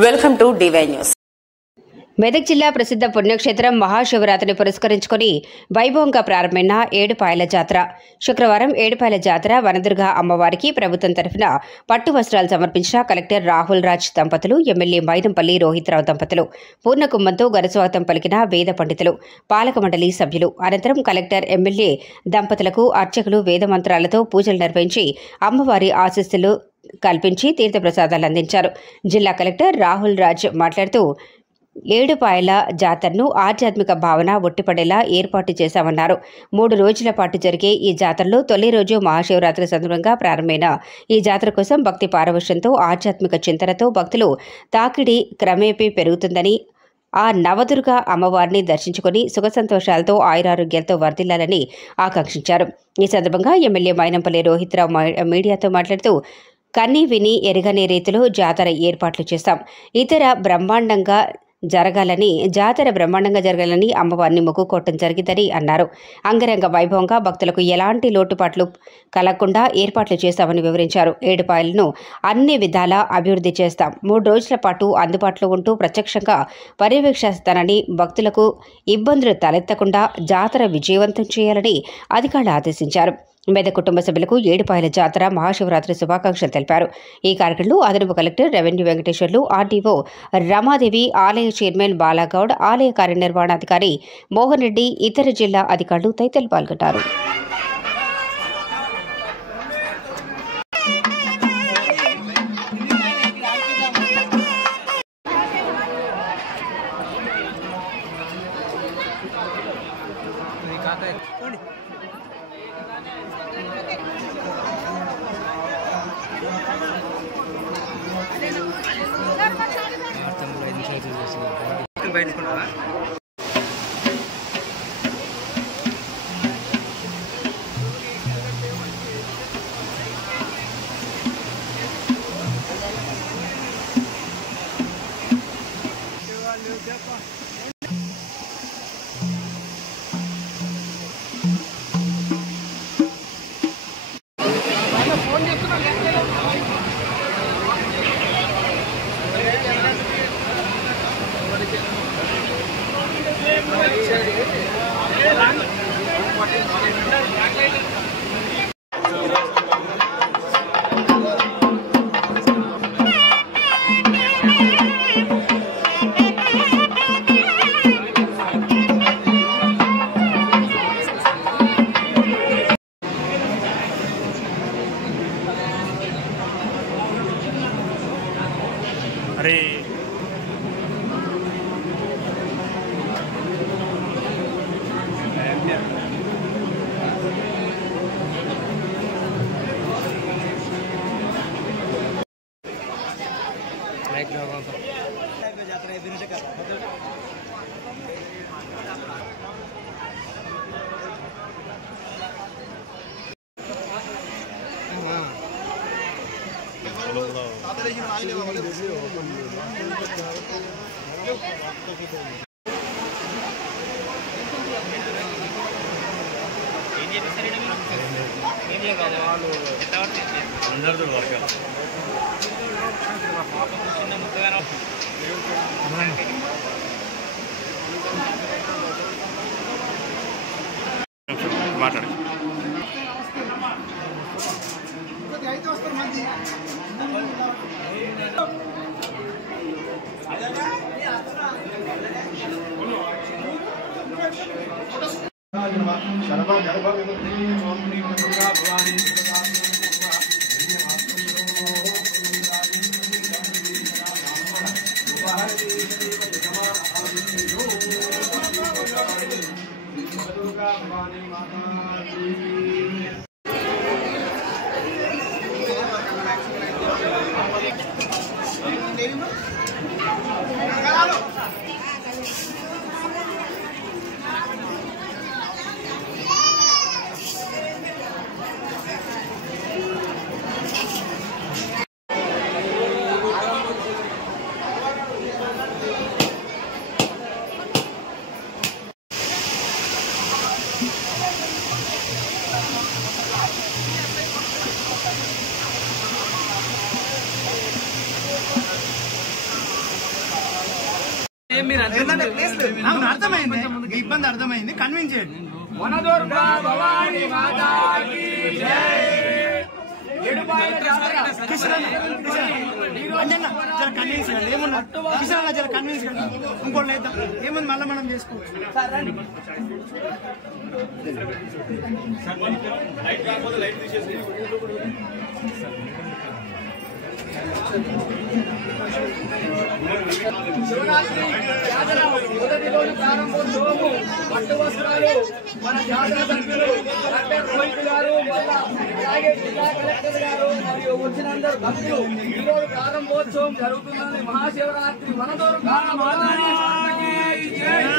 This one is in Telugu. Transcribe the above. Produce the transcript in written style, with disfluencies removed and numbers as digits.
Welcome to DY news. Medak జిల్లా ప్రసిద్ధ పుణ్యక్షేత్రం మహాశివరాత్రిని పురస్కరించుకుని వైభవంగా ప్రారంభమైన ఏడుపాయల జాతర. శుక్రవారం ఏడుపాయల జాతర వనదుర్గ అమ్మవారికి ప్రభుత్వం తరఫున పట్టు వస్త్రాలు సమర్పించిన కలెక్టర్ రాహుల్ రాజ్ దంపతులు, ఎమ్మెల్యే మైనంపల్లి రోహిత్రావు దంపతులు, పూర్ణకుంభంతో ఘనస్వాగతం పలికిన వేద పండితులు, పాలక మండలి సభ్యులు. అనంతరం కలెక్టర్, ఎమ్మెల్యే దంపతులకు అర్చకులు వేదమంత్రాలతో పూజలు నిర్వహించి అమ్మవారి ఆశీస్సులు కల్పించి తీర్థప్రసాదాలు అందించారు. జిల్లా కలెక్టర్ రాహుల్ రాజ్ మాట్లాడుతూ ఏడుపాయల జాతరను ఆధ్యాత్మిక భావన ఒట్టిపడేలా ఏర్పాటు చేశామన్నారు. 3 రోజుల పాటు జరిగే ఈ జాతరలో తొలి రోజు మహాశివరాత్రి సందర్భంగా ప్రారంభమైన ఈ జాతర కోసం భక్తి పారవశ్యంతో, ఆధ్యాత్మిక చింతనతో భక్తులు తాకిడి క్రమేపీ పెరుగుతుందని, ఆ నవదుర్గ అమ్మవారిని దర్శించుకుని సుఖ సంతోషాలతో ఆయురారోగ్యాలతో వర్ధిల్లాలని ఆకాంక్షించారు. ఈ సందర్భంగా ఎమ్మెల్యే మైనంపల్లి రోహిత్రావు మీడియాతో మాట్లాడుతూ కన్నీ విని ఎరగని రీతిలో జాతర ఏర్పాట్లు చేశాం. జాతర బ్రహ్మాండంగా జరగాలని అమ్మవారిని మొక్కుకోవటం జరిగిందని అన్నారు. అంగరంగ వైభవంగా భక్తులకు ఎలాంటి లోటుపాట్లు కలగకుండా ఏర్పాట్లు చేస్తామని వివరించారు. ఏడుపాయలను అన్ని విధాలా అభివృద్ధి చేస్తాం. 3 రోజుల పాటు అందుబాటులో ఉంటూ ప్రత్యక్షంగా పర్యవేక్షిస్తానని, భక్తులకు ఇబ్బందులు తలెత్తకుండా జాతర విజయవంతం చేయాలని అధికారులు ఆదేశించారు. మెదక్ కుటుంబ సభ్యులకు ఏడుపాయల జాతర మహాశివరాత్రి శుభాకాంక్షలు తెలిపారు. ఈ కార్యక్రమంలో అదనపు collector revenue Venkateswarlu, RDO Ramadevi, ఆలయ చైర్మన్ బాలాగౌడ్, ఆలయ కార్యనిర్వహణాధికారి మోహన్ రెడ్డి, ఇతర జిల్లా అధికారులు తదితరులు పాల్గొన్నారు. अरे మాట్లాడు. అర్థమైంది, ఇబ్బంది అర్థమైంది, కన్విన్స్ చేయండి. వనదుర్గా భవానీ మాతాకి జై. ఇంకోటి లేదా ఏముంది మళ్ళీ మనం చేసుకోవచ్చు. శివరాత్రి జాతర మొదటి రోజు ప్రారంభోత్సవము పట్టు వస్త్రాలు మన జాతర సభ్యులు డాక్టర్ రోహిత్ గారు, అలాగే జిల్లా కలెక్టర్ గారు మరియు వచ్చినందరూ భక్తులు ఈ రోజు ప్రారంభోత్సవం జరుగుతున్నది. మహాశివరాత్రి వనదుర్గా మాతాకి జై.